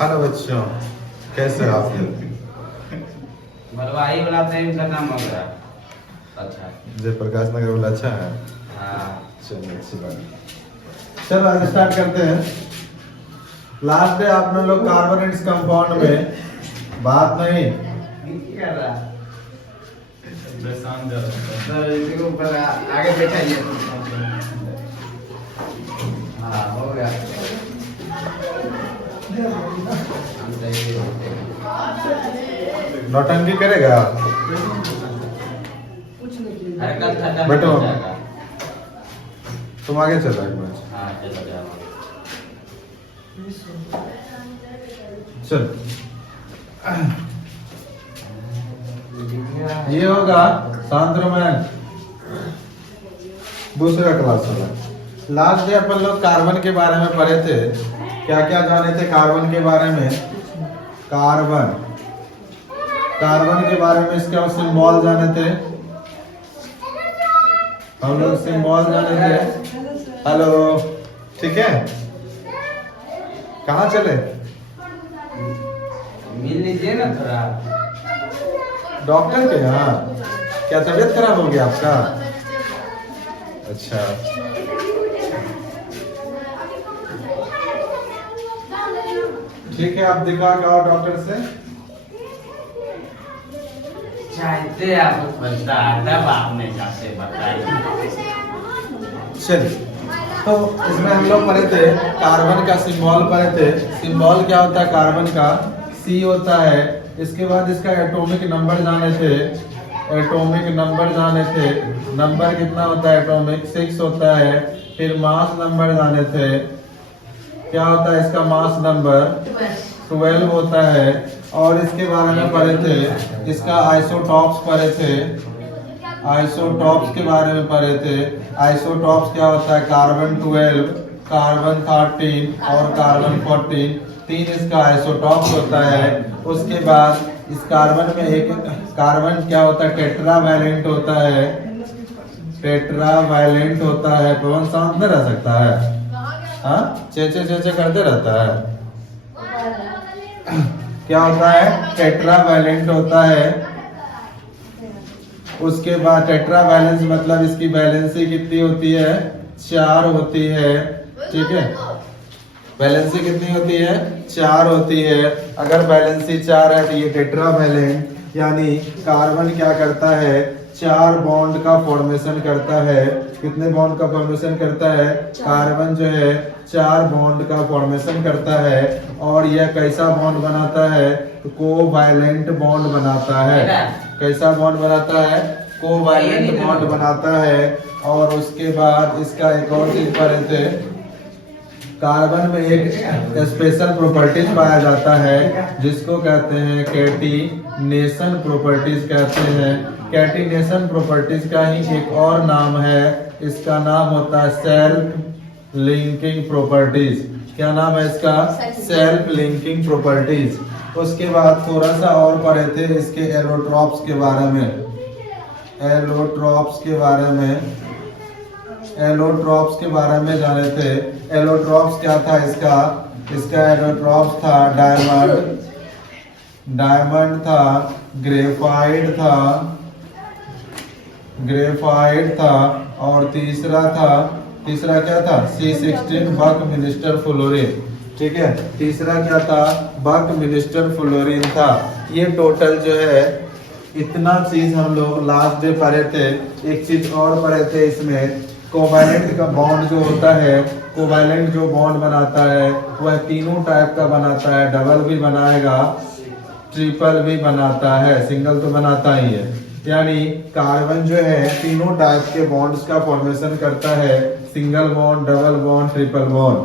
Hello बच्चों, कैसे हो आप? मरवाही वाला टाइम का नाम वगैरह अच्छा जयप्रकाश नगर वाला अच्छा है। हाँ। चलो अच्छी बात। चलो आज स्टार्ट करते हैं। लास्ट डे आपने लोग कार्बोनेट्स कंपाउंड में बात नहीं क्या कर रहा सर इसके ऊपर आगे बैठाइए। हाँ हो गया। नौटंकी करेगा। हरकत खत्म बैठो। हो जाएगा। तुम आगे चलो एक बार। हाँ चलो जाओ। चलो ये होगा सांद्रमैन दूसरा क्लास होगा। लास्ट डे अपन लोग कार्बन के बारे में पढ़े थे। क्या क्या जाने थे कार्बन के बारे में? कार्बन के बारे में इसका सिंबल जाने थे। हम लोग सिंबल जाने थे। हेलो, ठीक है। कहाँ चले? मिल लीजिए ना थोड़ा। डॉक्टर के यहाँ? क्या तबीयत खराब हो गया आपका? अच्छा, ठीक है, आप दिखा के आओ डॉक्टर से। चाहते आप बता तब आपने कैसे बताई। चलिए, तो इसमें हम लोग पढ़े थे कार्बन का सिंबल पढ़े थे। सिंबल क्या होता है कार्बन का? सी होता है। इसके बाद इसका एटॉमिक नंबर जाने थे। एटॉमिक नंबर जाने थे। नंबर कितना होता है? एटॉमिक 6 होता है। फिर मास नंबर जाने थे। क्या होता है इसका मास नंबर? 12 होता है। और इसके बारे में पढ़े थे। इसका आइसोटॉप्स पढ़े थे। आइसोटॉप्स के बारे में पढ़े थे। आइसोटॉप्स क्या होता है? कार्बन 12, कार्बन 13 और कार्बन 14, 3 इसका आइसोटॉप्स होता है। उसके बाद इस कार्बन में एक कार्बन क्या होता है? टेट्रावैलेंट होता है। टेट्रावैलेंट होता है। पवन शांत नहीं रह सकता है। हाँ, चेचे चेचे करते रहता है। क्या होता है? टेट्रावैलेंट होता है। उसके बाद टेट्रावैलेंस मतलब इसकी वैलेंसी कितनी होती है? 4 होती है। ठीक है, वैलेंसी कितनी होती है? 4 होती है। अगर वैलेंसी 4 है तो ये टेट्रावैलेंट, यानी कार्बन क्या करता है? 4 बॉन्ड का फॉर्मेशन करता है। कितने बॉन्ड का फॉर्मेशन करता है? कार्बन जो है 4 बॉन्ड का फॉर्मेशन करता है। और यह कैसा बॉन्ड बनाता है? तो कोवैलेंट बॉन्ड बनाता है। कैसा बॉन्ड बनाता है? कोवैलेंट बॉन्ड बनाता है। और उसके बाद इसका एक और चीज पढ़े थे। कार्बन में एक स्पेशल प्रॉपर्टीज पाया जाता है जिसको कहते हैं कैटिनेशन प्रॉपर्टीज कहते हैं। कैटिनेशन प्रॉपर्टीज का ही एक और नाम है। इसका नाम होता है सेल्फ लिंकिंग प्रॉपर्टीज। क्या नाम है इसका? Self linking properties. उसके बाद थोड़ा सा और पढ़े थे इसके एलोट्रॉप्स के बारे में। एलोट्रॉप्स के बारे में जाने थे। एलोट्रॉप्स क्या था इसका? इसका एलोट्रॉप्स था डायमंड था, ग्रेफाइट था और तीसरा क्या था? C16 बकमिलिस्टर fluorine. ठीक है, तीसरा क्या था? बकमिलिस्टर फ्लोरीन था। ये टोटल जो है इतना चीज हम लोग लास्ट डे पढ़े थे। एक चीज और पढ़े थे इसमें, कोवैलेंट का बॉन्ड जो होता है, कोवैलेंट जो बॉन्ड बनाता है वह तीनों टाइप का बनाता है। डबल भी बनाएगा, ट्रिपल भी बनाता है, सिंगल तो बनाता ही है। यानी कार्बन जो है तीनों टाइप के बॉन्ड्स का फॉर्मेशन करता है। Single bond, double bond, triple bond.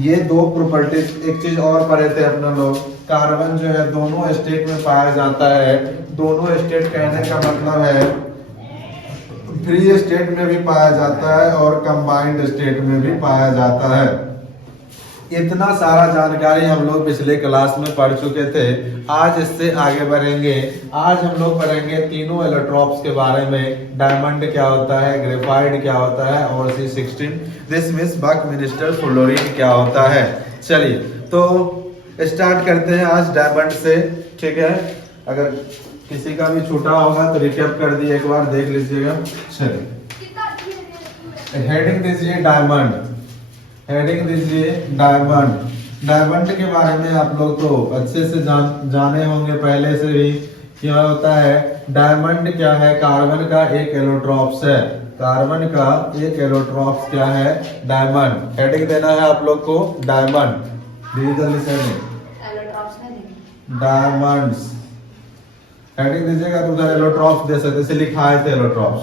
ये 2 प्रॉपर्टीज। एक चीज और पढ़े थे अपने लोग, कार्बन जो है दोनों स्टेट में पाया जाता है। दोनों स्टेट कहने का मतलब है फ्री स्टेट में भी पाया जाता है और कंबाइंड स्टेट में भी पाया जाता है। इतना सारा जानकारी हम लोग पिछले क्लास में पढ़ चुके थे। आज इससे आगे बढ़ेंगे। आज हम लोग पढ़ेंगे तीनों एलोट्रॉप्स के बारे में। डायमंड क्या होता है, ग्रेफाइट क्या होता है और C16 दिस मींस बकमिलिस्टर फ्लोरीन क्या होता है। चलिए, तो स्टार्ट करते हैं आज डायमंड से, ठीक है। अगर किसी का भी छूटा होगा तो रिकैप कर दिए, एक बार देख लीजिएगा। चलिए हेडिंग दीजिए डायमंड, हेडिंग दीजिए डायमंड। डायमंड के बारे में आप लोग तो अच्छे से जाने होंगे पहले से भी। क्या होता है डायमंड? क्या है? कार्बन का एक एलोट्रॉप्स है, कार्बन का एक एलोट्रॉप्स क्या है? डायमंड। हेडिंग देना है आप लोग को डायमंड, डिजिटल डायमंड्स हेडिंग दीजिएगा तो उधर एलोट्रॉप्स दे सकते, इसे लिखा है एलोट्रॉप्स,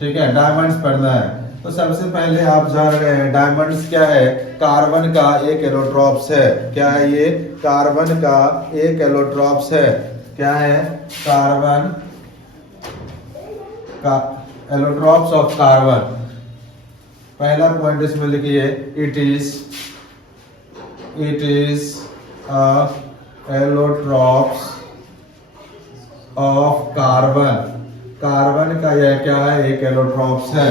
ठीक है। डायमंड्स पढ़ना है तो सबसे पहले आप जान रहे हैं डायमंड्स क्या है? कार्बन का एक एलोट्रॉप्स है। क्या है ये? कार्बन का एक एलोट्रॉप्स है। क्या है? कार्बन का एलोट्रॉप्स ऑफ कार्बन। पहला पॉइंट इसमें लिखिए, it is a allotropes of carbon. Carbon का यह क्या है? एक एलोट्रॉप्स है।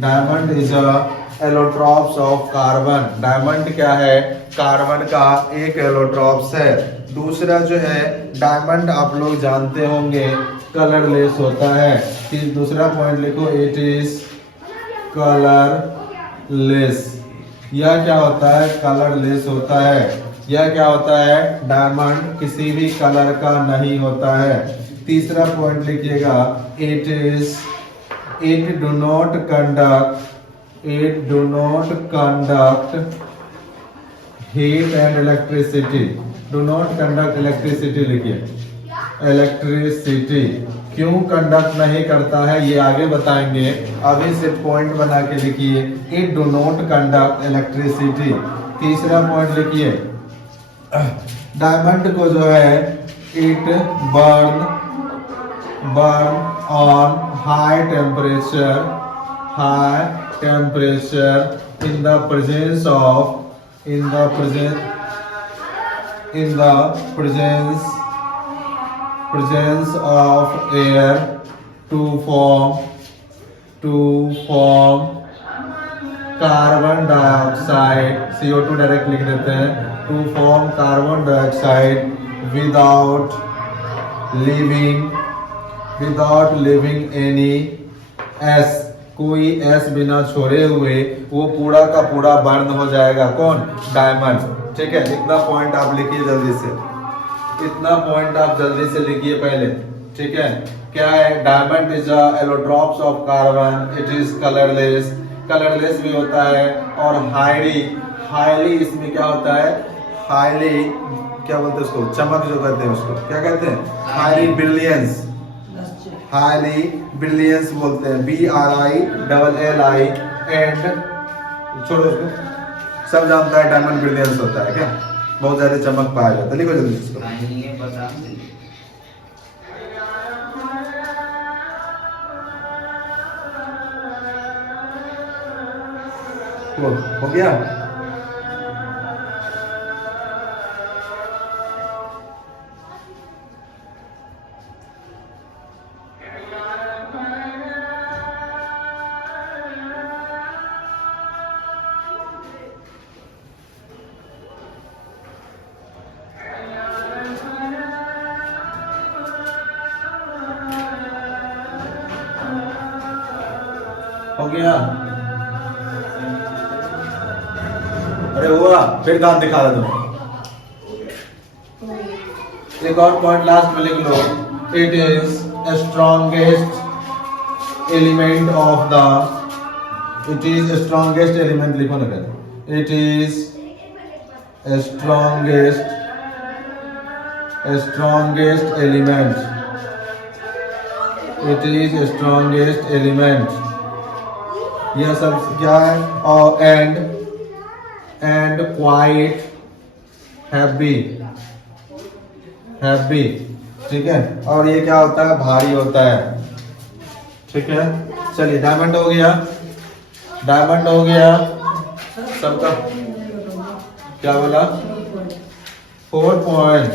Diamond is a allotropes of carbon. Diamond क्या है? कार्बन का एक एलोट्रॉप्स है। दूसरा जो है डायमंड आप लोग जानते होंगे कलरलेस होता है। फिर दूसरा पॉइंट लिखो, इट इज कलरलेस। यह क्या होता है? कलरलेस होता है। यह क्या होता है? डायमंड किसी भी कलर का नहीं होता है। तीसरा पॉइंट लिखिएगा, it do not conduct heat and electricity. Do not conduct electricity लिखिए, इलेक्ट्रिसिटी क्यों कंडक्ट नहीं करता है ये आगे बताएंगे। अभी से पॉइंट बना के लिखिए, it do not conduct electricity. तीसरा पॉइंट लिखिए, डायमंड को जो है it burn on high temperature in the presence of air to form carbon dioxide, CO2 direct लिख देते हैं, to form carbon dioxide without leaving any ash. कोई ash बिना छोड़े हुए वो पूरा का पूरा बर्न हो जाएगा। कौन? डायमंड, ठीक है। इतना पॉइंट आप लिखिए जल्दी से, इतना पॉइंट आप जल्दी से लिखिए पहले, ठीक है। क्या है? Diamond is a allotropes of carbon, it is colourless, colourless भी होता है, और हाईली इसमें क्या होता है? हाईली क्या बोलते हैं उसको? चमक जो कहते हैं उसको क्या कहते हैं? हाईली ब्रिलियंस बोलते हैं, BRILLI। एंड छोड़ो उसको, सब जानता है डायमंड ब्रिलियंस होता है क्या? बहुत ज्यादा चमक पाया जाता है। लिखो जल्दी इसको। हो गया? हो गया? अरे हुआ, फिर दांत दिखा दो। एक और पॉइंट लास्ट में लिख लो, it is strongest element of the, it is strongest element लिखो ना पहले, it is strongest element, it is strongest element. यह सब क्या है? और एंड क्वाइट हैवी, ठीक है। और ये क्या होता है? भारी होता है, ठीक है। चलिए डायमंड हो गया, सबका क्या बोला? 4 पॉइंट।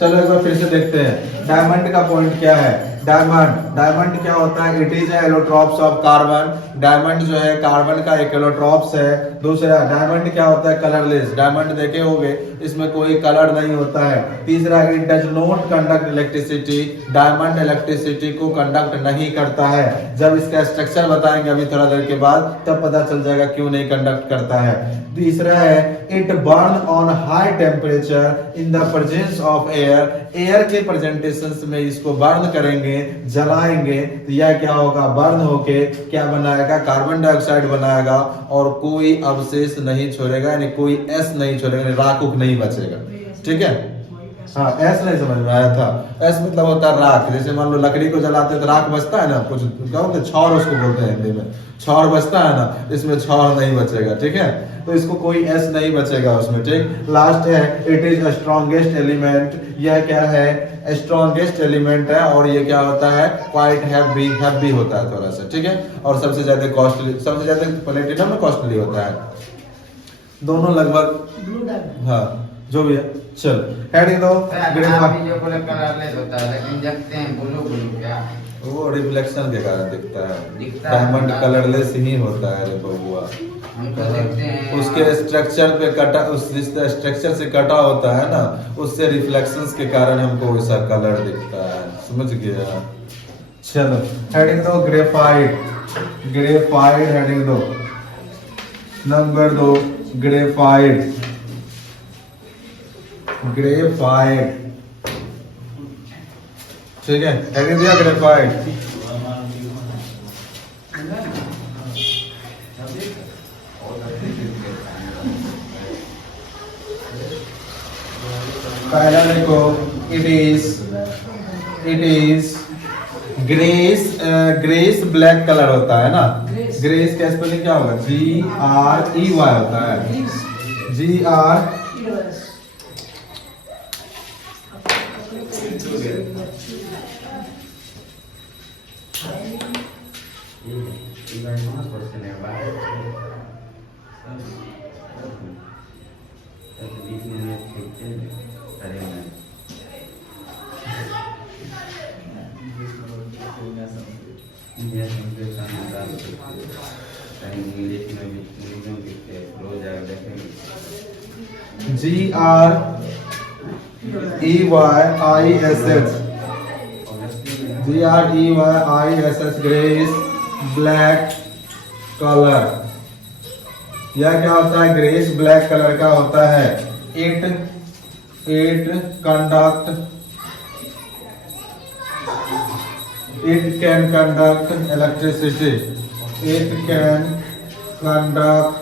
चलो एक बार फिर से देखते हैं डायमंड का पॉइंट क्या है। डायमंड, डायमंड क्या होता है? It is allotropes of carbon. Diamond जो है कार्बन का एक एलोट्रॉप्स है। दूसरा डायमंड क्या होता है? कलरलेस। डायमंड देखे होंगे, इसमें कोई कलर नहीं होता है। तीसरा, it does not conduct electricity. Diamond electricity को कंडक्ट नहीं करता है। जब इसका स्ट्रक्चर बताएंगे अभी थोड़ा देर के बाद, तब पता चल जाएगा क्यों नहीं कंडक्ट करता है। तीसरा है, it burn on high temperature in the presence of air. Air के प्रेजेंटेशंस में इसको बर्न करेंगे, जलाएंगे, तो यह क्या होगा? बर्न होके क्या बनाएगा? कार्बन डाइऑक्साइड बनाएगा और कोई अवशेष नहीं छोड़ेगा, यानी कोई एस नहीं छोड़ेगा, यानी राख उख नहीं बचेगा। ठीक है, हाँ, एस नहीं समझ में आया था। एस मतलब होता है राख। जैसे मान लो लकड़ी को जलाते तो राख बचता है ना, कुछ क्या बोलते हैं? छौर उसको बोलते हैं हिंदी में, छौर बचता है ना, इसमें छौर नहीं बचेगा। ठीक है, तो इसको कोई एस नहीं बचेगा उसमें। ठीक, लास्ट है, इट इज स्ट्रॉन्गेस्ट एलिमेंट। यह क्या है? स्ट्रॉन्गेस्ट एलिमेंट है और ये क्या होता है? क्वाइट हैवी, हैवी होता है थोड़ा सा। ठीक है, और सबसे ज्यादा कॉस्टली, सबसे ज्यादा प्लेटिनम में कॉस्टली होता है। दोनों लगभग, हाँ जो भी है। चलो हेडिंग दो। अभी जो बोले कलरलेस होता है, लेकिन देखते हैं ब्लू ब्लू क्या, वो रिफ्लेक्शन के कारण दिखता है। दिखता है। डायमंड कलरलेस ही होता है रे बबुआ। हम तो देखते हैं उसके स्ट्रक्चर पे कटा, उस स्ट्रक्चर से कटा होता है ना, उससे रिफ्लेक्शंस के कारण हमको वैसा कलर दिखता है। समझ गया? चलो हेडिंग दो, ग्रेफाइट। ग्रेफाइट हेडिंग दो। Number 2, graphite. ग्रेफाइट, ठीक है, हेडिंग दिया ग्रेफाइट। पहला देखो, it is grace black colour होता है ना। ग्रेस का स्पेलिंग क्या होगा? GREY होता है। GR GREYISS grace black colour. यह क्या होता है? ग्रेस ब्लैक कलर का होता है। It can conduct electricity. It can conduct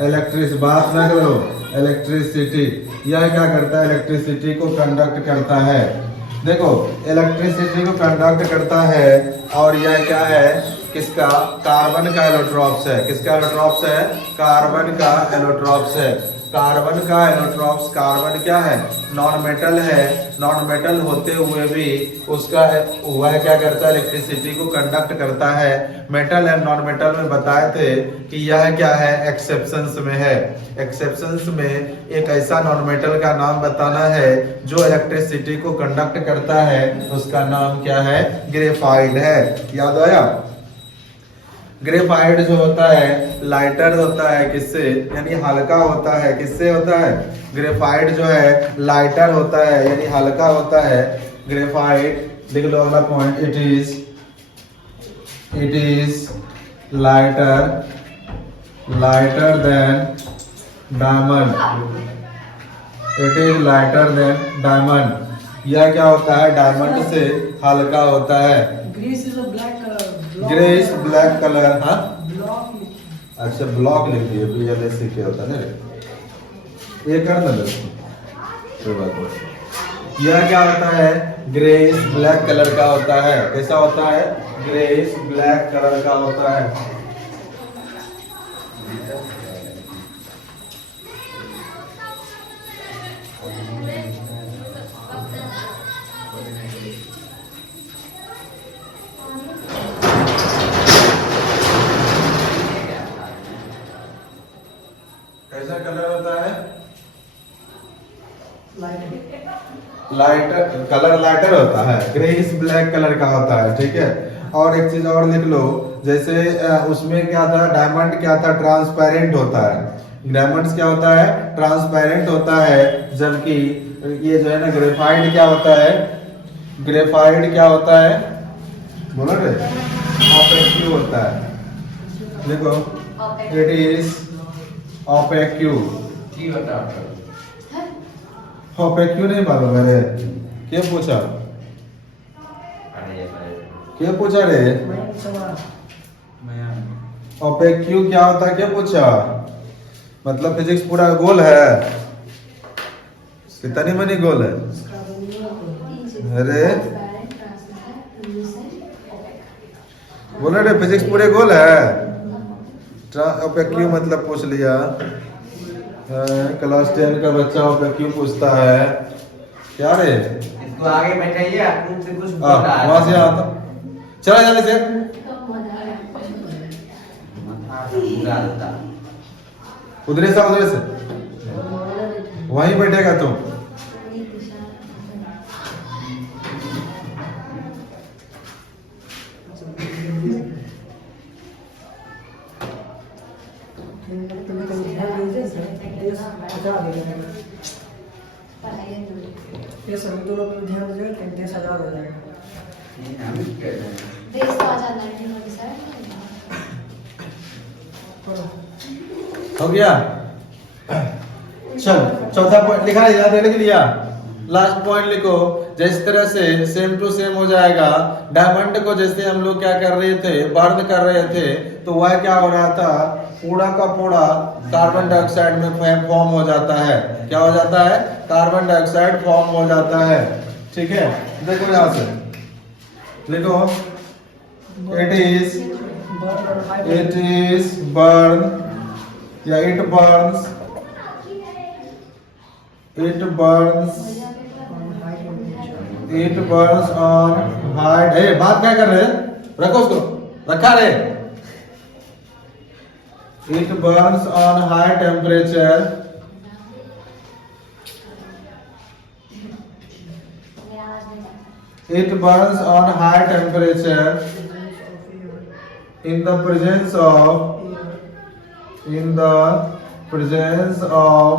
electricity, बात ना करो, इलेक्ट्रिसिटी। यह क्या करता है? इलेक्ट्रिसिटी को कंडक्ट करता है। देखो, इलेक्ट्रिसिटी को कंडक्ट करता है और यह क्या है? किसका? कार्बन का एलोट्रॉप्स है। किसका एलोट्रॉप्स है? कार्बन का एलोट्रॉप्स है। कार्बन का एलोट्रॉप्स, कार्बन क्या है? नॉन मेटल है। नॉन मेटल होते हुए भी उसका वह क्या करता है? इलेक्ट्रिसिटी को कंडक्ट करता है। मेटल एंड नॉन मेटल में बताए थे कि यह क्या है? एक्सेप्शंस में है। एक्सेप्शंस में एक ऐसा नॉन मेटल का नाम बताना है जो इलेक्ट्रिसिटी को कंडक्ट करता है, उसका नाम क्या है? ग्रेफाइट है। याद आया? ग्रेफाइट जो होता है लाइटर होता है, किससे? यानी हल्का होता है। किससे होता है? ग्रेफाइट जो है लाइटर होता है, यानी हल्का होता है। ग्रेफाइट लिख लो अगला point, it is lighter than diamond. It is lighter than diamond. यह क्या होता है? डायमंड से हल्का होता है। Grace is a black colour. Grace black colour, हाँ ब्लॉक। अच्छा ब्लॉक लिख दिए, BLSC क्या होता है ना ये कर ना कोई बात नहीं। यह क्या होता है? ग्रेस ब्लैक कलर का होता है। कैसा होता है? ग्रेस ब्लैक कलर का होता है। कैसा कलर होता है? लाइटर कलर लाइटर होता है, ग्रेइश ब्लैक कलर का होता है, ठीक है। और एक चीज और लिख लो, जैसे उसमें क्या था, डायमंड क्या था, ट्रांसपेरेंट होता है। डायमंड्स क्या होता है, ट्रांसपेरेंट होता है, जबकि ये जो है ना ग्रेफाइट क्या होता है, ग्रेफाइट क्या होता है, बोलो रे, ऑपेक्यू होता है। देखो इट इज ऑपेक्यू। की होता है? ऑपेक्यू नहीं मालूम है रे, क्या पूछा, क्या पूछा रे, Mayan sama. ऑपेक्यू क्या होता है, क्या पूछा, मतलब फिजिक्स पूरा गोल है, कितनी मनी गोल है, अरे बोले रे फिजिक्स पूरे गोल है। ऑपेक्यू मतलब पूछ लिया, क्लास 10 का बच्चा ऑपेक्यू पूछता है क्या रे, इसको आगे बैठाइए, आप मुझसे कुछ बोल रहा है। वहां से आता, चला जल्दी से, पूरा होता। उधर से वहीं बैठेगा तुम। तुम्हें कहीं ध्यान दीजिए सर, देश आजाद हो जाएगा। ये सभी दोनों पे ध्यान दीजिए, कहीं देश आजाद हो जाएगा। ये हम ही कह रहे हैं। देश तो आजाद 1947 हो गया, चल चौथा पॉइंट लिखा है, याद है, लिख लिया, लास्ट पॉइंट लिखो। जिस तरह से सेम टू सेम हो जाएगा, डायमंड को जैसे हम लोग क्या कर रहे थे, बर्न कर रहे थे, तो वह क्या हो रहा था, पूरा का पूरा कार्बन डाइऑक्साइड में फॉर्म हो जाता है। क्या हो जाता है, कार्बन डाइऑक्साइड फॉर्म हो जाता है, ठीक है। देखो यहाँ से लिखो, इट इज बर्न या इट बर्न्स ऑन हाई, बात क्या कर रहे हैं, रखो उसको, रखा रे, it Burns on high temperature, it burns on high temperature in the presence of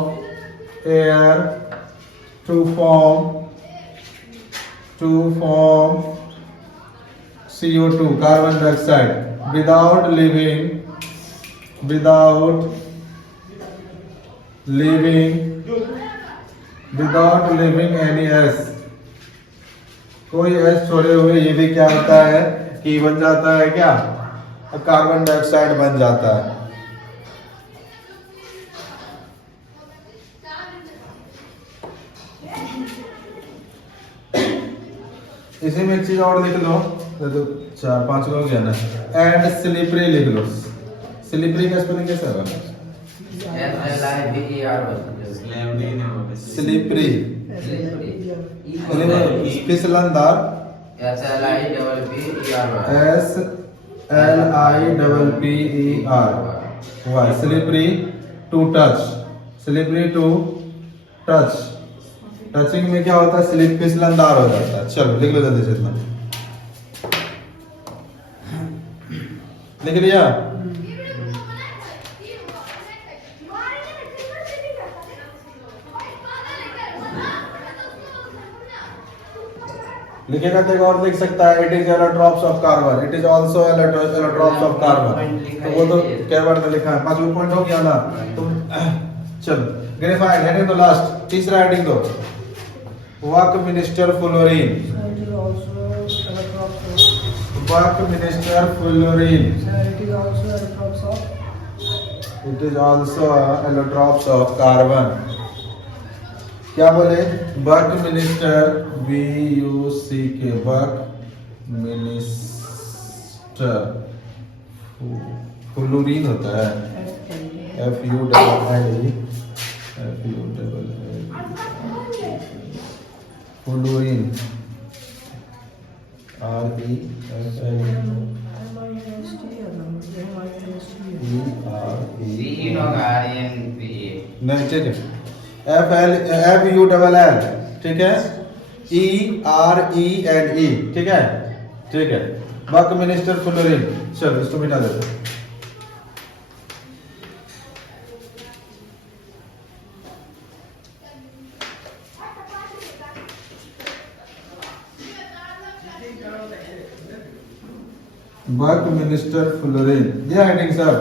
air to form CO2 carbon dioxide without leaving any S, कोई एस छोड़े हुए। ये भी क्या होता है कि बन जाता है क्या, कार्बन डाइऑक्साइड बन जाता है। इसी में एक चीज और लिख लो, तो 4-5 लोग है ना, एंड स्लिपरी लिख लो। स्लिपरी का स्पेलिंग कैसा होगा, स्लिपरी, फिसलनदार, SLIPPER, slippery to touch, touching में क्या होता है, स्लिप फिसलनदार हो जाता है। चलो लिख लो जल्दी से, इतना लिख लिया। लिखेगा तो और लिख सकता है, it is allotropes of carbon, it is also allotropes of carbon, तो वो तो कई बार तो लिखा है। 5वां पॉइंट हो गया ना, तो चलो ग्रेफाइट हेडिंग दो, लास्ट तीसरा हेडिंग दो, work minister fluorine, work minister fluorine, it is also allotropes of carbon. क्या बोले, work minister, BUCK, work minister fluorine होता है, FUII, फ्लोरीन, नहीं, ठीक है, FULL, ठीक है, ERENE, ठीक है, ठीक है। बकमिनिस्टर फ्लोरीन, चलो इसको मिटा देते हैं। बकमिनिस्टर फ्लोरीन, ये हेडिंग सर।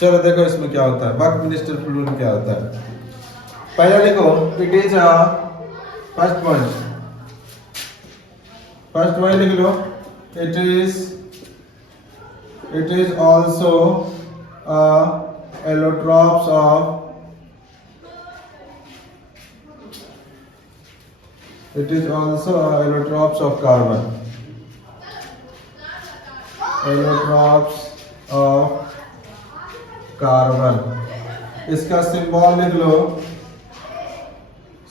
चलो देखो इसमें क्या होता है, बकमिनिस्टर फ्लोरीन क्या होता है। पहले लिखो, it is a first point लिख लो, it is also allotropes of carbon, allotropes of carbon. इसका सिंबल लिख लो,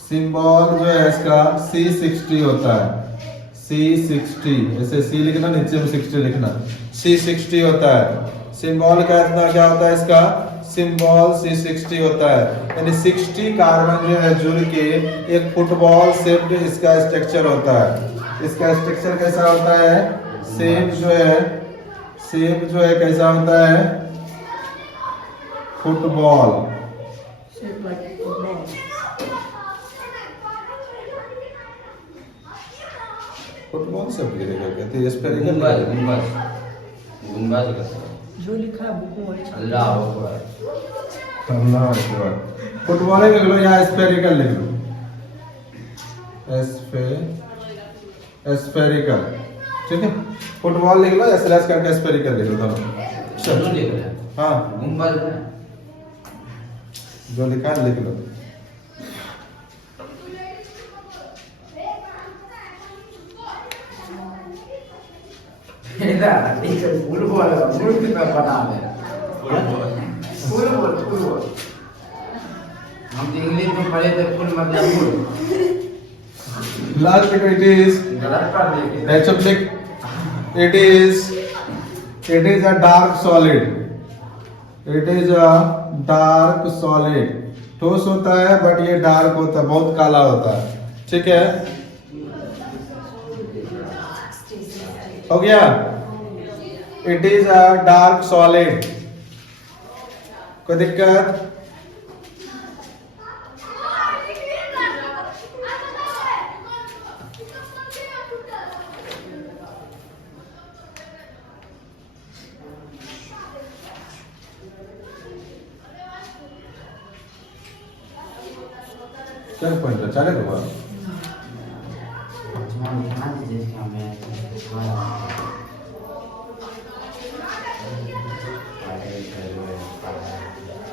सिंबल जो है इसका C60 होता है, C60, ऐसे C लिखना, नीचे में 60 लिखना, C60 होता है। सिंबल का इतना क्या होता है, इसका सिंबल C60 होता है, यानी 60 कार्बन जो है जुड़ के एक फुटबॉल शेप्ड इसका स्ट्रक्चर होता है। इसका स्ट्रक्चर कैसा होता है, शेप जो है कैसा होता है, football. Shape like football. Football से भी क्या कहते हैं, स्फेरिकल। गुंबद गुंबद गुंबद का जो लिखा है बुक में वही अल्लाह अकबर। अल्लाह अकबर। फुटबॉल लिख लो या स्फेरिकल लिख लो, स्फेरिकल, ठीक है। फुटबॉल लिख लो या स्लैश करके स्फेरिकल लिख लो दोनों। चलो लिख रहे हैं, हाँ, गुंबद में जो लिखा है लिख लो। फुटबॉल कितना बना है, फुटबॉल। हम तो इंग्लिश में पढ़े थे, फुल मतलब फुल। लास्ट इट इज गलत कर दिए। Actually it is a dark solid, it is a dark solid। ठोस होता है बट ये डार्क होता है, बहुत काला होता है, ठीक है, हो गया। It is a dark solid, कोई दिक्कत? क्या पॉइंट है, चले तो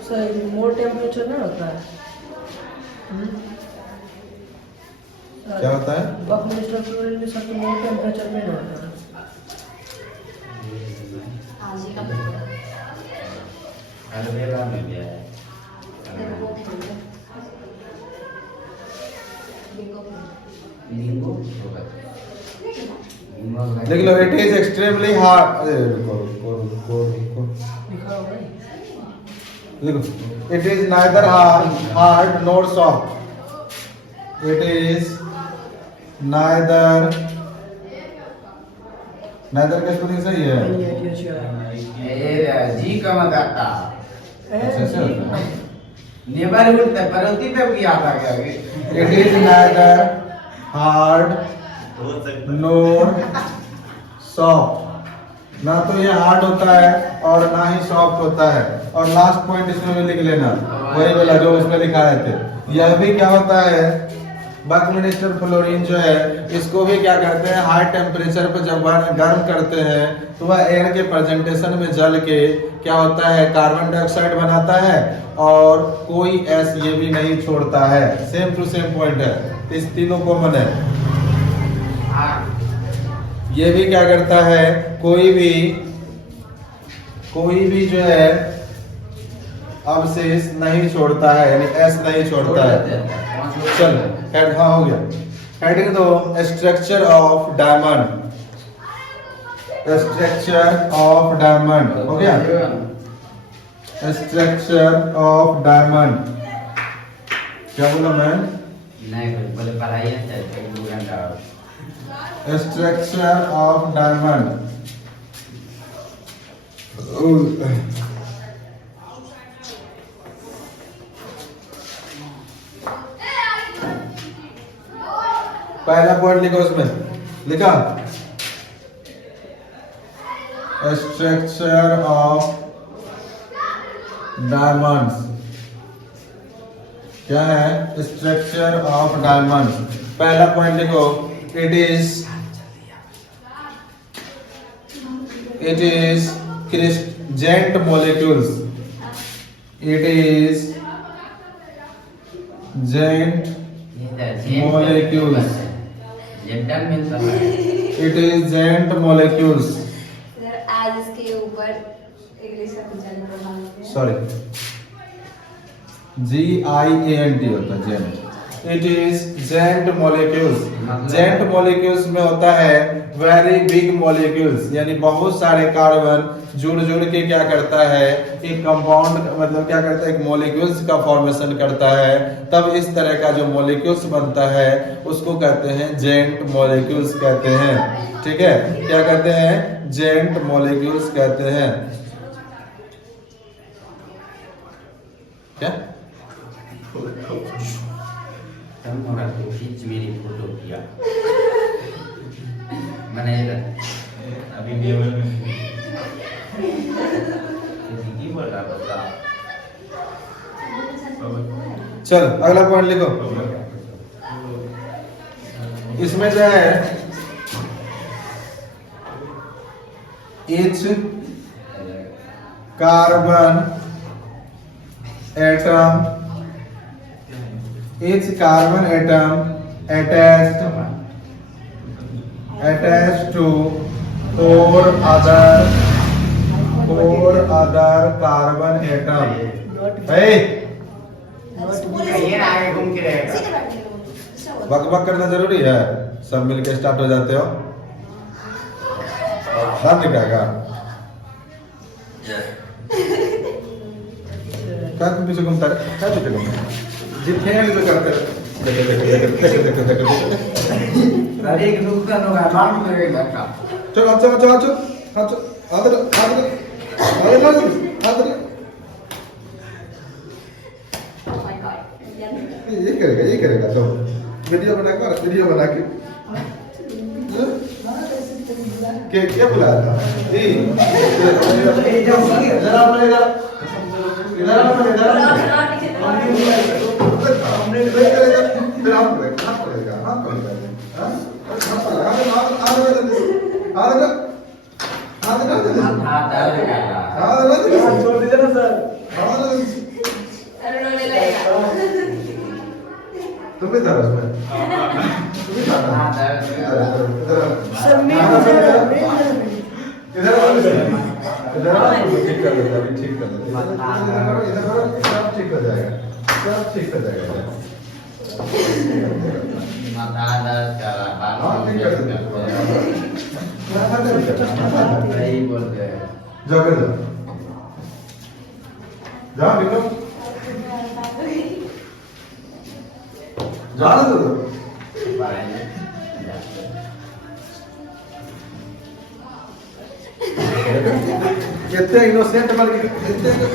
सर मोर टेम्परेचर नहीं होता है। क्या होता है? बकमिनिस्टर फ्लोरीन में सबसे मोर टेम्परेचर में होता है। आज ही का अलवेरा में भी है। नींबू देख लो, इट इज एक्सट्रीमली हार्ड। अरे रुको, लिखा हुआ है। देखो, it is neither hard nor soft, it is neither का स्पेलिंग सही है? ये जी का मत ऐसे होता है। नेबर उठता है, परोती पे भी आता है। It is neither hard nor soft, ना तो ये हार्ड होता है और ना ही सॉफ्ट होता है। और लास्ट पॉइंट इसमें भी लिख लेना, वही वाला जो उसमें लिखाए थे। यह भी क्या होता है, बकमिनिस्टर फ्लोरीन जो है, इसको भी क्या कहते हैं, हाई टेम्परेचर पर जब गर्म करते हैं तो वह एयर के प्रेजेंटेशन में जल के क्या होता है, कार्बन डाइऑक्साइड बनाता है और कोई एस ये भी नहीं छोड़ता है। सेम टू सेम पॉइंट है, इस तीनों कॉमन है। ये भी क्या करता है, कोई भी जो है अवशेष नहीं छोड़ता है, यानी एस नहीं छोड़ता है। चल हेड, हाँ हो गया। हेडिंग दो, structure of diamond, structure of diamond हो गया। स्ट्रक्चर ऑफ डायमंड क्या बोला मैं? नहीं कुछ बोले पढ़ाई अच्छा है 2 घंटा स्ट्रक्चर ऑफ डायमंड। पहला पॉइंट लिखो उसमें, लिखा स्ट्रक्चर ऑफ डायमंड्स। क्या है स्ट्रक्चर ऑफ डायमंड्स? पहला पॉइंट लिखो, it is giant molecules. It is giant molecules. जेंटल मिलता है It is giant molecules. Sir आज इसके ऊपर इंग्लिश का कुछ अलग नाम है। Sorry. GIANT होता है giant. It is giant molecules. Giant molecules में होता है very big molecules, यानी बहुत सारे कार्बन जुड़ के क्या करता है, एक कंपाउंड मतलब क्या करता है, एक मॉलिक्यूल्स का फॉर्मेशन करता है। तब इस तरह का जो मॉलिक्यूल्स बनता है उसको कहते हैं जेंट मॉलिक्यूल्स कहते हैं। ठीक है, क्या कहते हैं? जेंट मॉलिक्यूल्स कहते हैं। क्या तुम थोड़ा तो खींच मेरी फोटो किया मैंने अभी लेवल में की बोल रहा बता। चल अगला पॉइंट लिखो। इसमें जो है each carbon atom attached to four other carbon atom। hey ये आगे घूम के रहेगा सीधे बैठे हो। बक बक करना जरूरी है? सब मिलके स्टार्ट हो जाते हो, सब दिखाएगा। क्या तुम पीछे घूमता रहे? क्या पीछे घूमता है? जितने हैं तो करते रहे। अरे एक नुकसान होगा मालूम लगेगा का चलो अच्छा अच्छा अच्छा अच्छा आदर आदर आदर आदर Oh my God. ये करेगा तो वीडियो बना के क्या बुलाया था जी? जरा इधर हमने नहीं करेगा फिर आप करेगा हां छोड़ दीजिए ना सर। अरे रोने लगेगा। तुम भी था उसमें, तुम भी था ना? सर मैं तो सर इधर ठीक कर लेता, ठीक कर लेता। इधर सब ठीक हो जाएगा, सब ठीक हो जाएगा। माता दर्द कर रहा हाँ ठीक कर देते। सही बोलते हैं जाओ कर दो, जाओ निकलो, जाने दो। कितने इनोसेंट बन के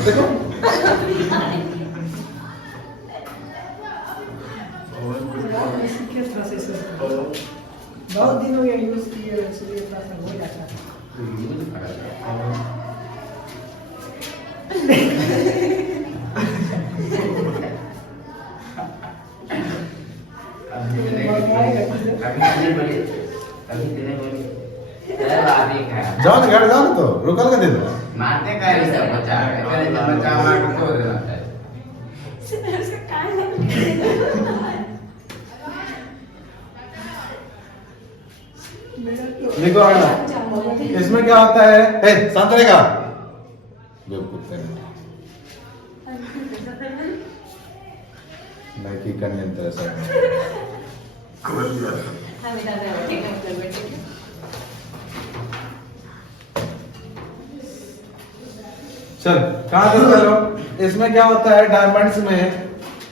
देखो। बहुत दिन हो गया यूज किए, इसलिए थोड़ा सा हो जाता है। जाओ घर जाओ तो रुकल का दे दो। मारते का है सब बचा के पहले जब बचा मार के तो देना चाहिए लिखो आना। इसमें क्या होता है? शांत रहेगा बेवकूफ मैं की करने तरह से हम इधर बैठेंगे उधर बैठेंगे। चल कहाँ से चलो। इसमें क्या होता है? डायमंड्स में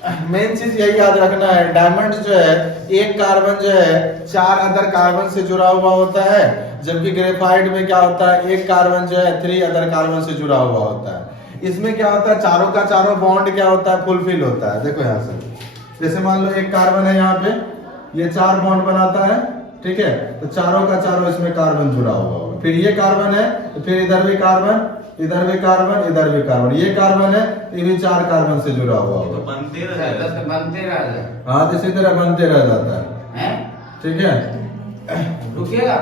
मेन चीज यही याद रखना है, डायमंड जो है एक कार्बन जो है 4 अदर कार्बन से जुड़ा हुआ होता है, जबकि ग्रेफाइट में क्या होता है एक कार्बन जो है 3 अदर कार्बन से जुड़ा हुआ होता है। इसमें क्या होता है चारों का चारों बॉन्ड क्या होता है फुलफिल होता है। देखो यहाँ से जैसे मान लो एक कार्बन है यहाँ पे, ये 4 बॉन्ड बनाता है, ठीक है, तो चारों का चारों इसमें कार्बन जुड़ा हुआ होगा। फिर ये कार्बन है तो फिर इधर भी कार्बन, इधर भी कार्बन, इधर भी कार्बन, ये कार्बन है ये भी 4 कार्बन से जुड़ा हुआ होगा। बनते रह हाँ तो इसी तरह बनते रह जाता है, ठीक है। रुकिएगा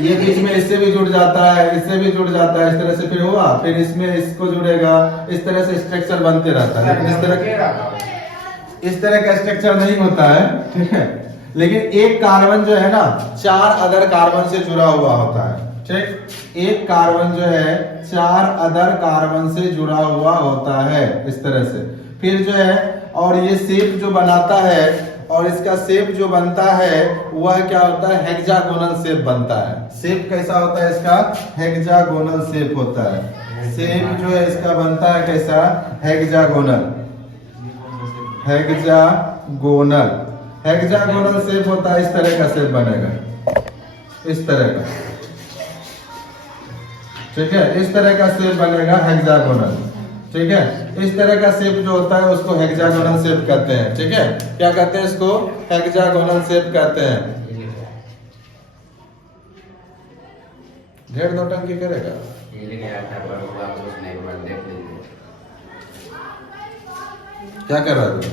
ये बीच में इससे भी जुड़ जाता है, इससे भी जुड़ जाता है, इस तरह से फिर हुआ, फिर इसमें इसको जुड़ेगा, इस तरह से स्ट्रक्चर बनते रहता है। लेकिन इस तरह का स्ट्रक्चर नहीं होता है, ठीक है। लेकिन एक कार्बन जो है ना 4 अदर कार्बन से जुड़ा हुआ होता है, ठीक। एक कार्बन जो है 4 अदर कार्बन से जुड़ा हुआ होता है इस तरह से। फिर जो है और ये शेप जो बनाता है और इसका शेप जो बनता है वह क्या होता है हेक्सागोनल शेप बनता है। शेप कैसा होता है इसका हेक्सागोनल शेप होता है। शेप जो है इसका बनता है कैसा हेक्सागोनल, हेक्सागोनल, हेक्सागोनल शेप होता है। इस तरह का शेप बनेगा, इस तरह का, ठीक है, इस तरह का शेप बनेगा हेक्सागोनल, ठीक है। इस तरह का शेप जो होता है उसको हेक्सागोनल शेप कहते हैं, ठीक है। क्या कहते हैं इसको हेक्सागोनल शेप कहते हैं। ढेर नौटंकी करेगा, क्या कर रहा है भाई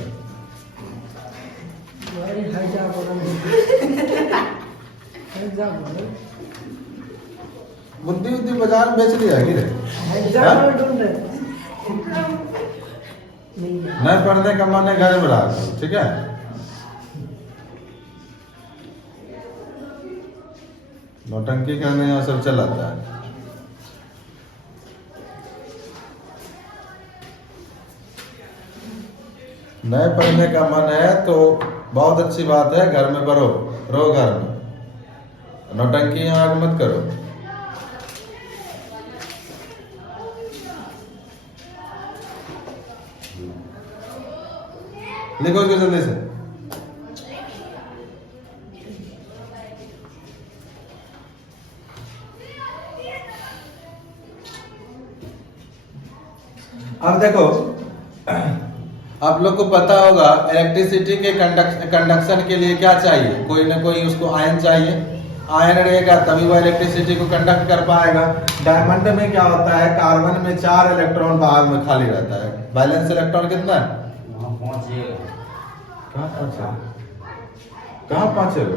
बुद्धि बुद्धि बाजार में बेच लिया गिरे नहीं पढ़ने का मन है घर में रहा, ठीक है। नौटंकी करने यहाँ सब चलाता है। नए पढ़ने का मन है तो बहुत अच्छी बात है, घर में पढ़ो, रहो घर में, नौटंकी यहाँ मत करो। लिखो इसको जल्दी से। अब देखो आप लोग को पता होगा इलेक्ट्रिसिटी के कंडक्शन के लिए क्या चाहिए, कोई ना कोई उसको आयन चाहिए। आयन रहेगा तभी वह इलेक्ट्रिसिटी को कंडक्ट कर पाएगा। डायमंड में क्या होता है कार्बन में 4 इलेक्ट्रॉन बाहर में खाली रहता है। बैलेंस इलेक्ट्रॉन कितना है? कहाँ पहुंचे जो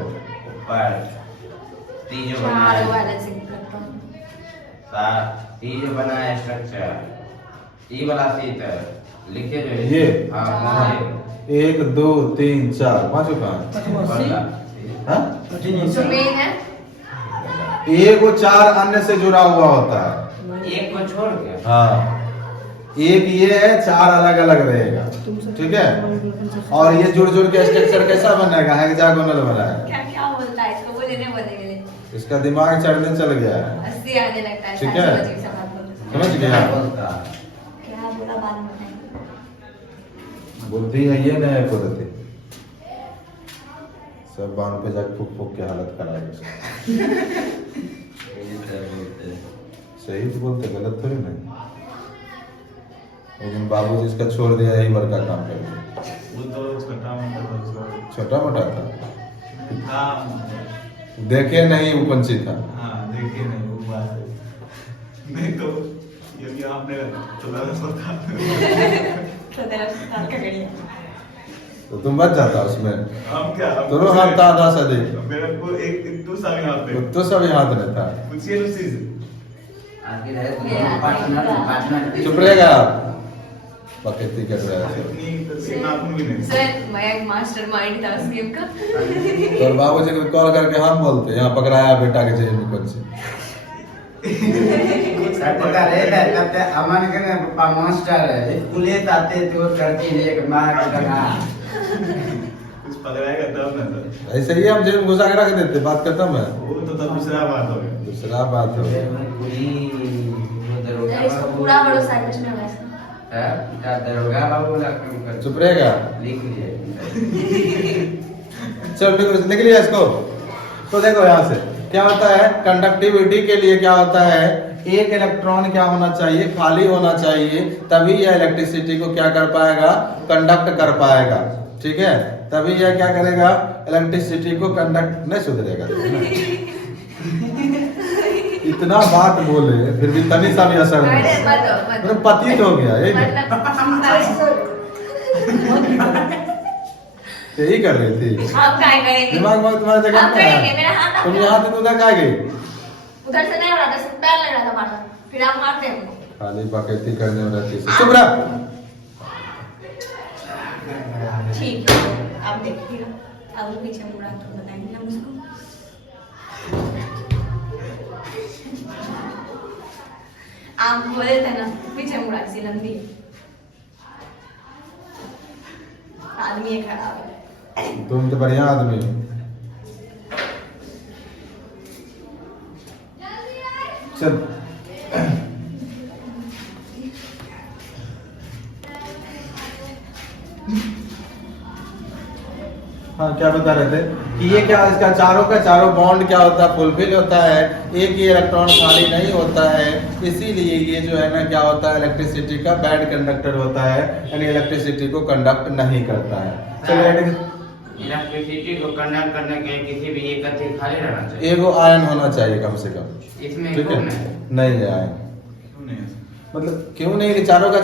बना है स्ट्रक्चर ई वाला सीट लिखे जो ये 1 2 3 4 5 मेन है एक वो 4 अन्य से जुड़ा हुआ होता है, एक को छोड़ के। हाँ एक ये है 4 अलग अलग रहेगा, ठीक है। और ये जुड़ जुड़ के स्ट्रक्चर कैसा बनेगा हेक्सागोनल बना है। क्या क्या बोलता है इसको, बोले नहीं बोलेंगे, इसका दिमाग चढ़ने चल गया है, 80 आने लगता है। ठीक है, समझ गया। क्या बोला बाद में बुद्धि है ये नहीं है पद्धति, सब बांध पे जाके फूक फूक के हालत कराएगा। सही तो बोलते, गलत थोड़ी नहीं। लेकिन बाबू जिसका छोड़ दिया यही बड़का काम कर दिया। छोटा मोटा था, देखे नहीं वो पंछी था। देखे नहीं वो बात है। नहीं तो ये भी आपने तो तुम बच जाता उसमें, हम क्या दोनों हाथ था आधा सदी, मेरे को एक तो सामने हाथ पे तो सब हाथ में था। पूछिए उसी से चुप रहेगा आप, बकैती कर रहा है। इतनी तो नाखून भी नहीं। सर मैं एक मास्टरमाइंड था उस गेम का। तो बाबू जी को कॉल करके हम बोलते यहाँ पकड़ाया बेटा के जेल में पंछी। अमन के ना पापा मास्टर है स्कूले आते तो करती है एक मार का कुछ पकड़ाएगा तब ना सर। ऐसे ही हम जेल में घुसा के रख देते, बात खत्म है। वो तो तब दूसरा बात हो गया। दूसरा बात हो गया। इसको पूरा भरोसा है कुछ नहीं होगा इसका। क्या दरोगा बाबू कर चुप रहेगा। लिख लिए। चलो लिख लिया इसको। तो देखो यहाँ से क्या होता है, कंडक्टिविटी के लिए क्या होता है, एक इलेक्ट्रॉन क्या होना चाहिए, खाली होना चाहिए, तभी यह इलेक्ट्रिसिटी को क्या कर पाएगा, कंडक्ट कर पाएगा। ठीक है, तभी यह क्या करेगा, इलेक्ट्रिसिटी को कंडक्ट नहीं सुधरेगा। इतना बात बोले फिर भी तनी सा भी असर नहीं, मतलब पतित हो गया यही कर रही थी। आप क्या करेंगे? दिमाग में तुम्हारे जगह आप पे है। करेंगे, मेरा हाथ आप तुम यहाँ से उधर कहाँ गई? उधर से नहीं हो रहा था, सिर्फ पैर लग रहा था मारना, फिर आप मारते हो। खाली बकैती करने में रहती है। चुप रह। ठीक है, आप देखिए, अब पीछे मुड़ा तो बताएंगे ना मुझको। आप बोले थे ना पीछे मुड़ा सी लंबी आदमी है खराब है। तुम तो बढ़िया आदमी हो। चल हाँ, क्या बता रहे थे कि ये क्या, इसका चारों का चारों बॉन्ड क्या होता है, फुलफिल होता है, एक ही इलेक्ट्रॉन खाली नहीं होता है, इसीलिए ये जो है ना क्या होता है, इलेक्ट्रिसिटी का बैड कंडक्टर होता है, यानी इलेक्ट्रिसिटी को कंडक्ट नहीं करता है। चलिए, इलेक्ट्रिसिटी को कंडक्ट करने के किसी भी एक गति खाली रहना चाहिए। एगो आयन होना चाहिए कम से कम। इसमें ठीक है, कौन है? नहीं है आयन। क्यों नहीं है? मतलब क्यों नहीं, कि चारों का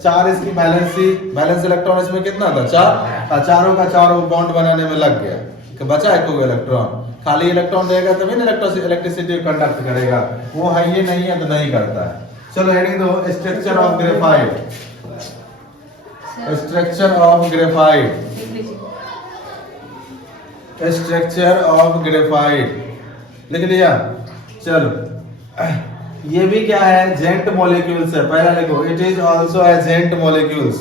चार इसकी बैलेंस इलेक्ट्रॉन इसमें कितना था, 4, चारों का चारों बॉन्ड बनाने में लग गया, कि बचा एक इलेक्ट्रॉन। खाली इलेक्ट्रॉन रहेगा तभी ना इलेक्ट्रिसिटी कंडक्ट करेगा, वो है ये नहीं है तो नहीं करता है। चलो हेडिंग दो, structure of graphite. Structure of graphite, structure of graphite लिख लिया। चलो, ये भी क्या है, जेंट मॉलिक्यूल्स है। पहला लिखो, it is also a giant molecules.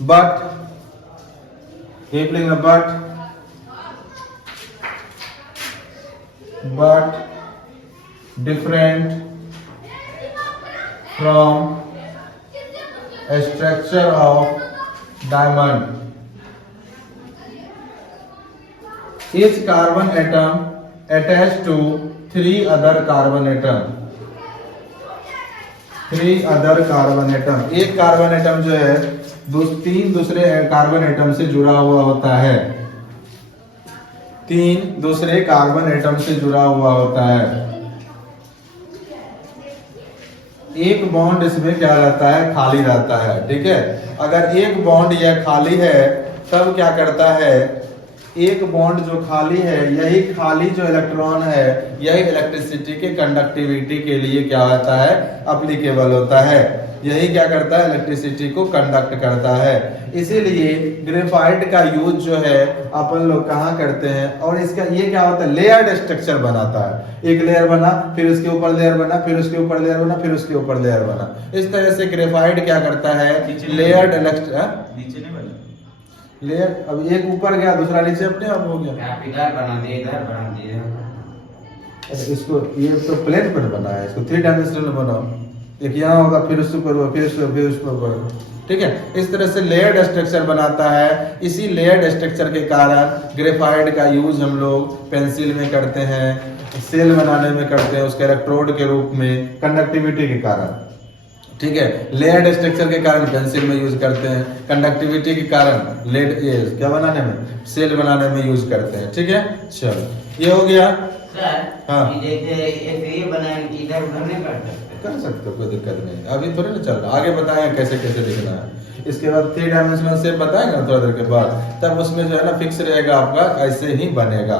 But keep लिखना, but different from a structure of diamond. Each carbon atom attached to 3 other carbon atom. 3 other carbon atom. एक कार्बन एटम जो है 3 दूसरे कार्बन एटम से जुड़ा हुआ होता है। 3 दूसरे कार्बन एटम से जुड़ा हुआ होता है। एक बॉन्ड इसमें क्या रहता है, खाली रहता है। ठीक है, अगर एक बॉन्ड यह खाली है तब क्या करता है, एक बॉन्ड जो खाली है, यही खाली जो इलेक्ट्रॉन है, यही इलेक्ट्रिसिटी के कंडक्टिविटी के लिए क्या होता है, एप्लीकेबल होता है। यही क्या करता है, इलेक्ट्रिसिटी को कंडक्ट करता है। इसीलिए ग्रेफाइट का यूज जो है अपन लोग कहाँ करते हैं, और इसका ये क्या होता है, लेयर्ड स्ट्रक्चर बनाता है। एक लेयर बना, फिर उसके ऊपर लेयर बना, फिर उसके ऊपर लेयर बना, फिर उसके ऊपर लेयर बना। इस तरह से ग्रेफाइट क्या करता है, लेयर्ड नीचे नहीं बना। लेयर। अब एक ऊपर गया, दूसरा नीचे अपने आप हो गया। आप इधर बना दिए, इधर बना दिए। इसको ये तो प्लेन पर बना है, इसको 3 डायमेंशनल बनाओ। एक यहाँ होगा, फिर उसके ऊपर, फिर उसके ऊपर। ठीक है, इस तरह से लेयर्ड स्ट्रक्चर बनाता है। इसी लेयर्ड स्ट्रक्चर के कारण ग्रेफाइट का यूज हम लोग पेंसिल में करते हैं, सेल बनाने में करते हैं, उसके इलेक्ट्रोड के रूप में, कंडक्टिविटी के कारण। ठीक है, लेयर्ड स्ट्रक्चर के कारण पेंसिल में यूज करते हैं, कंडक्टिविटी के कारण लेड ये क्या बनाने में, सेल बनाने में यूज करते हैं। ठीक है, चलो ये हो गया। सर, हाँ। जैसे ये बनाए इधर उधर नहीं कर सकते। कर सकते हो, कोई दिक्कत नहीं। अभी थोड़ी ना चल रहा, आगे बताएंगे कैसे कैसे लिखना है। इसके बाद 3 डायमेंशनल शेप बताएंगे ना थोड़ा देर के बाद, तब उसमें जो है ना फिक्स रहेगा आपका, ऐसे ही बनेगा।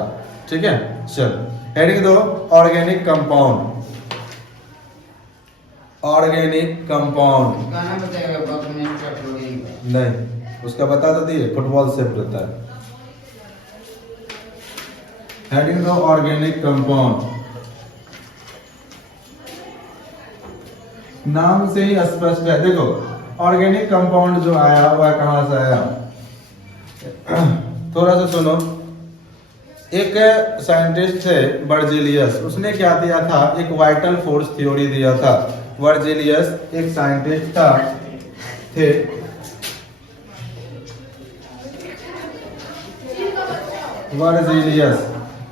ठीक है, चलो हेडिंग दो, ऑर्गेनिक कंपाउंड। ऑर्गेनिक कंपाउंड गाना बताएगा बकनेस्टर फ्लोरीन का। नहीं, उसका बता तो दिए, फुटबॉल शेप रहता है। हेडिंग दो, ऑर्गेनिक कंपाउंड। नाम से ही स्पष्ट है। देखो, ऑर्गेनिक कंपाउंड जो आया वह कहां से आया, थोड़ा सा सुनो। एक साइंटिस्ट थे बर्जेलियस, उसने क्या दिया था, एक वाइटल फोर्स थ्योरी दिया था। बर्जेलियस एक साइंटिस्ट था थे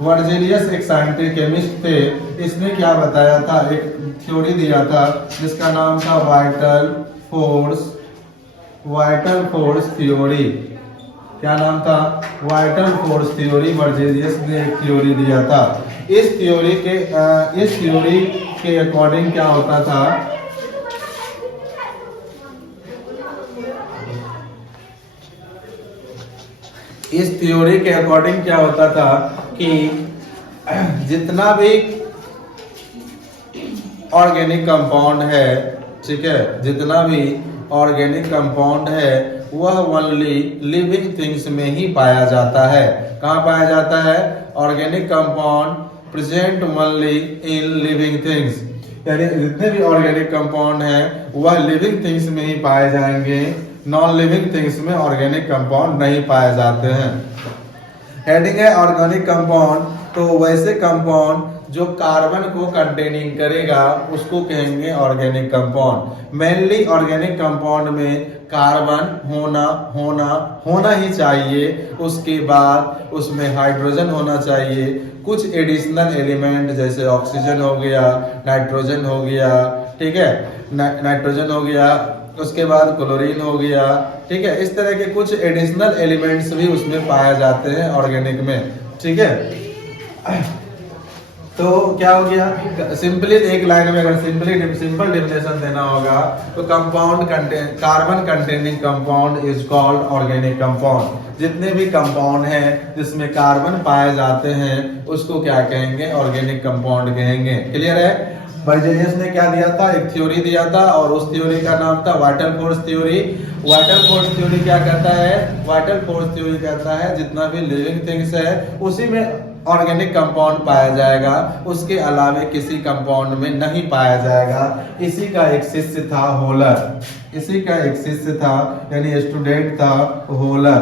वर्जिलियस एक साइंटिस्ट केमिस्ट थे। इसने क्या बताया था, एक थ्योरी दिया था जिसका नाम था वाइटल फोर्स थ्योरी। क्या नाम था, वाइटल फोर्स थ्योरी। वर्जिलियस ने एक थ्योरी दिया था। इस थ्योरी के अकॉर्डिंग क्या होता था, इस थ्योरी के अकॉर्डिंग क्या होता था कि जितना भी ऑर्गेनिक कंपाउंड है, ठीक है, जितना भी ऑर्गेनिक कंपाउंड है वह ओनली लिविंग थिंग्स में ही पाया जाता है। कहाँ पाया जाता है, organic compound present only in living things, यानी जितने भी ऑर्गेनिक कंपाउंड हैं वह लिविंग थिंग्स में ही पाए जाएंगे, नॉन लिविंग थिंग्स में ऑर्गेनिक कंपाउंड नहीं पाए जाते हैं। हेडिंग है ऑर्गेनिक कंपाउंड, तो वैसे कंपाउंड जो कार्बन को कंटेनिंग करेगा उसको कहेंगे organic compound. Mainly organic compound में कार्बन होना ही चाहिए, उसके बाद उसमें हाइड्रोजन होना चाहिए, कुछ एडिशनल एलिमेंट जैसे ऑक्सीजन हो गया, नाइट्रोजन हो गया, ठीक है, नाइट्रोजन हो गया, उसके बाद क्लोरीन हो गया, ठीक है, इस तरह के कुछ एडिशनल एलिमेंट्स भी उसमें पाए जाते हैं ऑर्गेनिक में, ठीक है। तो क्या हो गया, सिंपली एक लाइन में अगर सिंपल डेफिनेशन देना होगा तो carbon containing compound is called organic compound. जितने भी कंपाउंड हैं जिसमें कार्बन पाए जाते हैं उसको क्या कहेंगे, ऑर्गेनिक कंपाउंड कहेंगे। क्लियर है। बर्जेलियस ने क्या दिया था, एक थ्योरी दिया था और उस थ्योरी का नाम था vital force theory. Vital force theory क्या कहता है, वाइटल फोर्स थ्योरी कहता है जितना भी लिविंग थिंग्स है उसी में ऑर्गेनिक कंपाउंड पाया जाएगा, उसके अलावे किसी कंपाउंड में नहीं पाया जाएगा। इसी का एक शिष्य था होलर, इसी का एक शिष्य था यानी स्टूडेंट था होलर।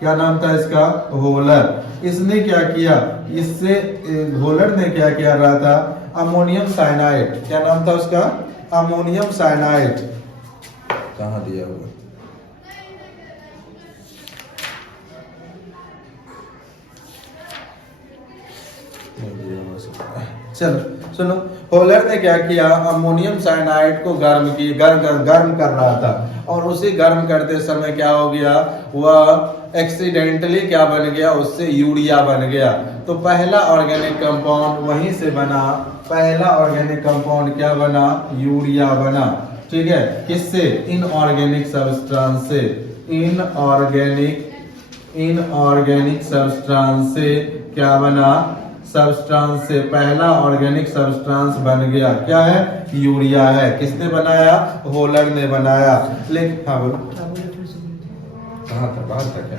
क्या नाम था इसका, होलर। इसने क्या किया, इससे होलर ने क्या किया रहा था, अमोनियम साइनाइड, क्या नाम था उसका, अमोनियम साइनाइड। कहाँ दिया हुआ, चलो सुनो, होलर ने क्या किया, अमोनियम साइनाइड को गर्म कर रहा था और उसी गर्म करते समय क्या हो गया, वह एक्सीडेंटली क्या बन गया, उससे यूरिया बन गया। तो पहला ऑर्गेनिक कंपाउंड वहीं से बना, पहला ऑर्गेनिक कंपाउंड क्या बना, यूरिया बना, ठीक है, किससे, इनऑर्गेनिक सब्सटेंस से, इनऑर्गेनिक सब्सटेंस से क्या बना, सब्सटेंस से पहला ऑर्गेनिक सब्सटेंस बन गया, क्या है, यूरिया है। किसने बनाया, होलर ने बनाया। लेकिन हाँ बोलो, कहाँ था, बाहर था क्या,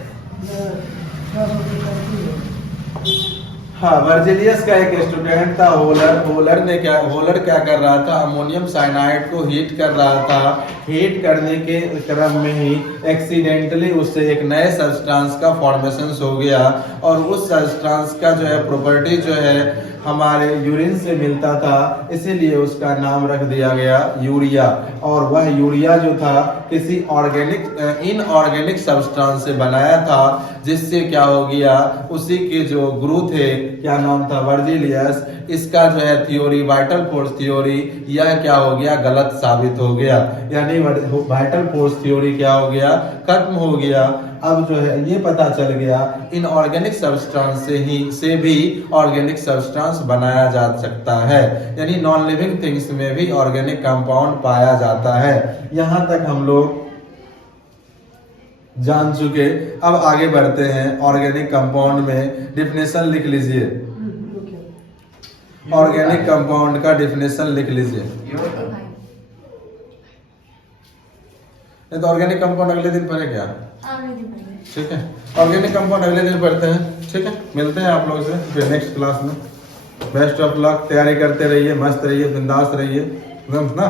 हाँ, वर्जिलियस का एक स्टूडेंट था होलर क्या कर रहा था, अमोनियम साइनाइड को हीट कर रहा था। हीट करने के क्रम में ही एक्सीडेंटली उससे एक नए सब्सटेंस का फॉर्मेशन हो गया और उस सब्सटेंस का जो है प्रॉपर्टी जो है हमारे यूरिन से मिलता था, इसीलिए उसका नाम रख दिया गया यूरिया। और वह यूरिया जो था किसी इनऑर्गेनिक सब्सटेंस से बनाया था, जिससे क्या हो गया, उसी के जो गुरु थे, क्या नाम था, वर्जिलियस, इसका जो है थ्योरी, वाइटल फोर्स थ्योरी, यह क्या हो गया, गलत साबित हो गया। यानी वाइटल फोर्स थ्योरी क्या हो गया, खत्म हो गया। अब जो है ये पता चल गया इनऑर्गेनिक सब्सटेंस से भी ऑर्गेनिक सब्सटेंस बनाया जा सकता है, यानी नॉन लिविंग थिंग्स में भी ऑर्गेनिक कंपाउंड पाया जाता है। यहाँ तक हम लोग जान चुके। अब आगे बढ़ते हैं, ऑर्गेनिक कंपाउंड में डिफिनेशन लिख लीजिए, ऑर्गेनिक कंपाउंड का डिफिनेशन लिख लीजिए। नहीं तो ऑर्गेनिक कंपाउंड अगले दिन पढ़े क्या, ठीक है, ऑर्गेनिक कंपाउंड अगले दिन पढ़ते हैं, ठीक है। मिलते हैं आप लोगों से फिर नेक्स्ट क्लास में। बेस्ट ऑफ लक, तैयारी करते रहिए, मस्त रहिए, बिंदास रहिए ना।